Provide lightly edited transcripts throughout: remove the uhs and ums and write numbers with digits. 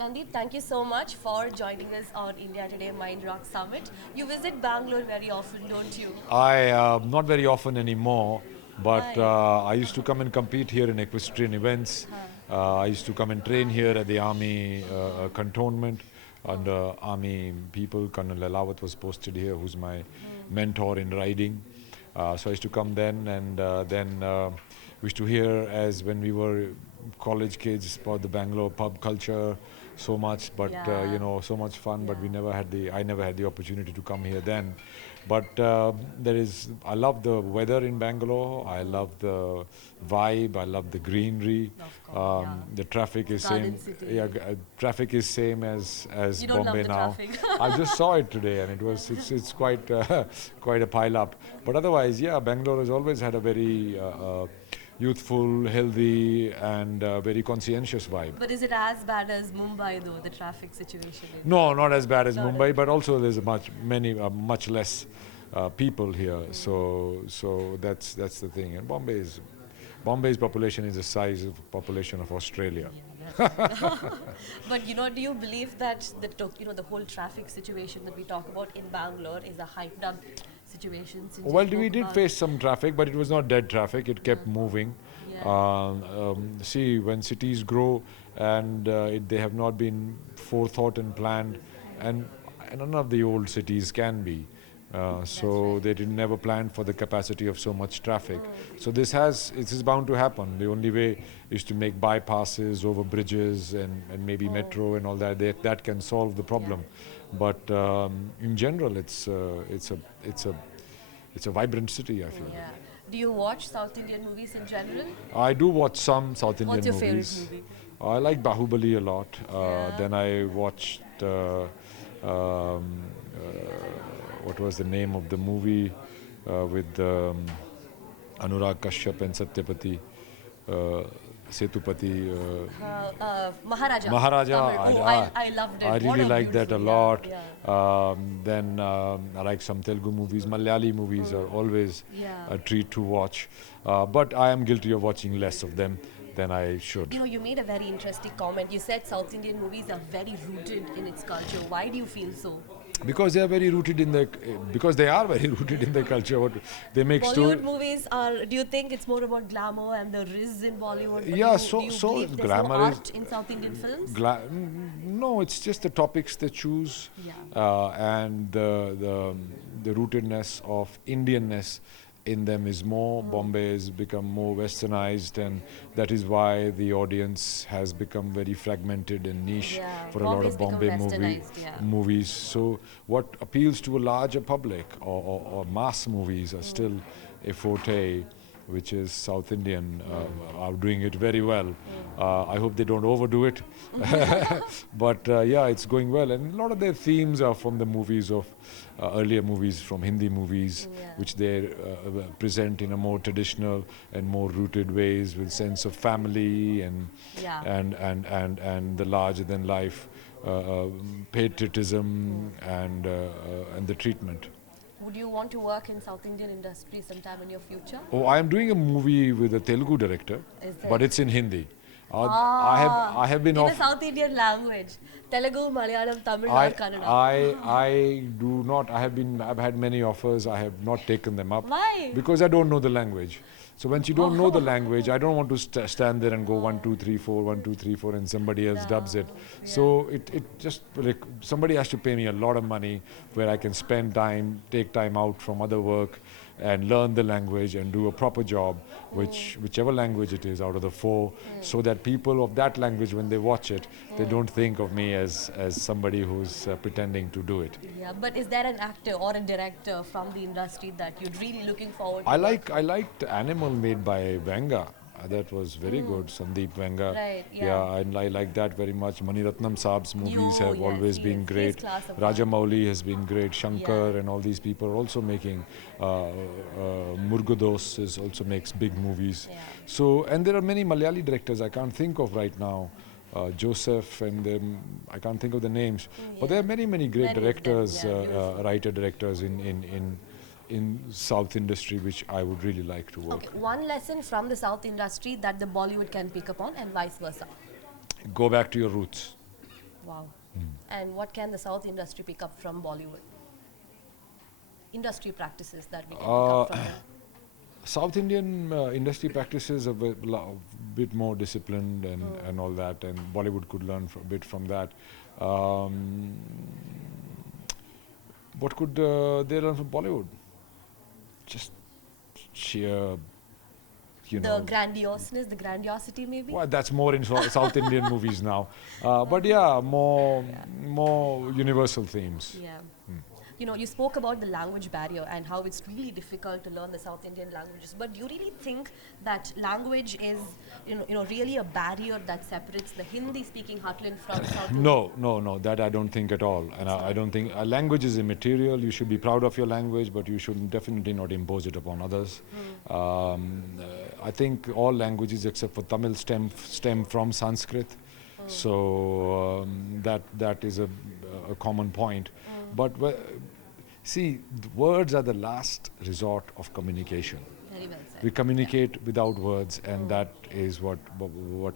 Randeep, thank you so much for joining us on India Today Mind Rock Summit. You visit Bangalore very often, don't you? I not very often anymore, but Why? I used to come and compete here in equestrian events. Huh. I used to come and train here at the army cantonment Oh. under army people. Colonel Lelawat was posted here, who's my mentor in riding. So I used to come then, and then we used to hear as when we were college kids about the Bangalore pub culture so much, but Yeah. so much fun. But Yeah. I never had the opportunity to come here then. But I love the weather in Bangalore. I love the vibe. I love the greenery. Of course, yeah. The traffic is Garden same. City. Yeah, traffic is same as You don't love Bombay the now. traffic. I just saw it today, and it's quite quite a pile up. But otherwise, yeah, Bangalore has always had a very youthful, healthy, and very conscientious vibe. But is it as bad as Mumbai though, the traffic situation is? No, not as bad as Not Mumbai, but also there's much less people here. So that's the thing. And Bombay's population is the size of population of Australia. But do you believe that the whole traffic situation that we talk about in Bangalore is a hyped up situation since Well, you we spoke did about face some traffic, but it was not dead traffic. It kept moving. Yeah. See, when cities grow and they have not been forethought and planned, and none of the old cities can be. So they did never plan for the capacity of so much traffic. So it is bound to happen. The only way is to make bypasses over bridges and maybe metro and all that. That can solve the problem. But in general, it's a vibrant city, I feel. Yeah. Do you watch South Indian movies in general? I do watch some South Indian What's your favorite movies. movie? I like Bahubali a lot. Yeah. Then I watched what was the name of the movie with Anurag Kashyap and Satyapati, Setupati. Maharaja. Maharaja, Tamil. I loved it. I What really a like that a beautiful- lot. Yeah, yeah. Then I like some Telugu movies. Malayali movies are always Yeah. a treat to watch. But I am guilty of watching less of them than I should. You made a very interesting comment. You said South Indian movies are very rooted in its culture. Why do you feel so? Because they are very rooted in because they are very rooted in their culture. What they make Bollywood movies are. Do you think it's more about glamour and the riz in Bollywood? Or Yeah, do you so believe there's glamour no is- art in South Indian films? No, it's just the topics they choose, Yeah. and the rootedness of Indianness in them is more. Bombay has become more westernized, and that is why the audience has become very fragmented and niche Yeah, for a lot Bombay's of become Bombay westernized, yeah. movies. So what appeals to a larger public or mass movies are still a forte, which is South Indian, are doing it very well. I hope they don't overdo it. But yeah, it's going well. And a lot of their themes are from the movies of earlier movies, from Hindi movies, Yeah. which they present in a more traditional and more rooted ways with sense of family Yeah. and the larger than life patriotism and the treatment. Would you want to work in South Indian industry sometime in your future? Oh, I am doing a movie with a Telugu director, Is but it? it's in Hindi. Ah, I have been in off. a South Indian language. Telugu, Malayalam, Tamil, I, or Kannada. I do not. I've had many offers. I have not taken them up. Why? Because I don't know the language. So once you don't know the language, I don't want to stand there and go 1 2 3 4 1 2 3 4 and somebody else dubs it. So it just like somebody has to pay me a lot of money where I can spend time, take time out from other work, and learn the language and do a proper job, whichever language it is out of the four, so that people of that language, when they watch it, they don't think of me as somebody who's pretending to do it. Yeah, but is there an actor or a director from the industry that you're really looking forward to? I liked Animal made by Venga. That was very good, Sandeep Venga. Right, yeah. And I like that very much. Mani Ratnam Saab's movies have yes, always been he's great. class of Rajamouli has been great. Shankar Yeah. and all these people are also making. Murgados also makes big movies. Yeah. So, and there are many Malayali directors I can't think of right now. Joseph and them, I can't think of the names. But there are many great Many of them, directors, yeah, beautiful. writer directors in South industry, which I would really like to work. Okay, one lesson from the South industry that the Bollywood can pick up on and vice versa. Go back to your roots. Wow. And what can the South industry pick up from Bollywood? Industry practices that we can pick up from them. South Indian industry practices a bit more disciplined and all that, and Bollywood could learn a bit from that. Um, what could they learn from Bollywood? Just sheer, The grandioseness, the grandiosity maybe? well, that's more in South Indian movies now. But yeah, more universal themes. Yeah. You spoke about the language barrier and how it's really difficult to learn the South Indian languages. But do you really think that language is, really a barrier that separates the Hindi-speaking heartland from South India? No, that I don't think at all. And I don't think language is immaterial. You should be proud of your language, but you should definitely not impose it upon others. I think all languages except for Tamil stem from Sanskrit. So that is a common point. But see, words are the last resort of communication. Very well said. We communicate without words, and that is what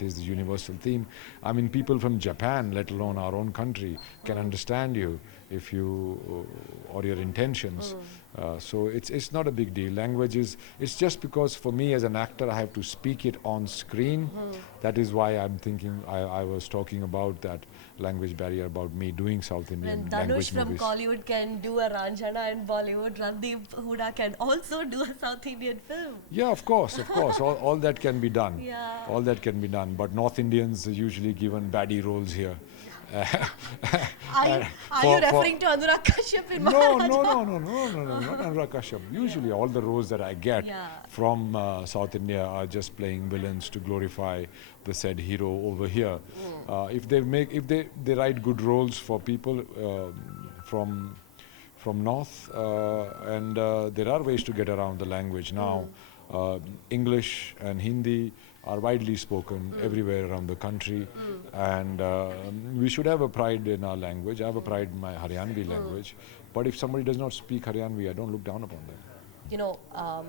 is the universal theme. I mean, people from Japan, let alone our own country, can understand you if you or your intentions. So it's not a big deal. Language it's just because for me as an actor, I have to speak it on screen. That is why I'm thinking I was talking about that language barrier about me doing South Indian And language Dhanush from movies. Collywood can do a Ranjana in Bollywood. Randeep Hooda can also do a South Indian film. Yeah, of course. all that can be done. Yeah. All that can be done. But North Indians are usually given baddie roles here. Are you referring to Anurag Kashyap in No, Maharaja? not Anurag Kashyap. Usually all the roles that I get from South India are just playing villains to glorify the said hero over here. If they write good roles for people from North, and there are ways to get around the language now. English and Hindi are widely spoken everywhere around the country, and we should have a pride in our language. I have a pride in my Haryanvi language, but if somebody does not speak Haryanvi, I don't look down upon them.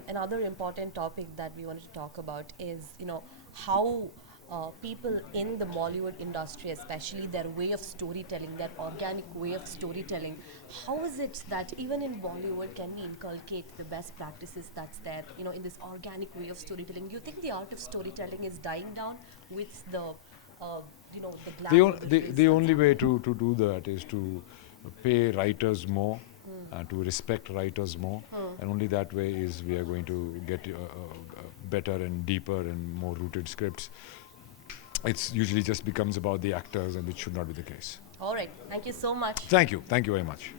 Another important topic that we wanted to talk about is, how people in the Bollywood industry, especially their way of storytelling, their organic way of storytelling, how is it that even in Bollywood can we inculcate the best practices that's there, in this organic way of storytelling? Do you think the art of storytelling is dying down with the glamour? The only way to do that is to pay writers more, to respect writers more, and only that way is we are going to get better and deeper and more rooted scripts. It usually just becomes about the actors, and it should not be the case. All right. Thank you so much. Thank you very much.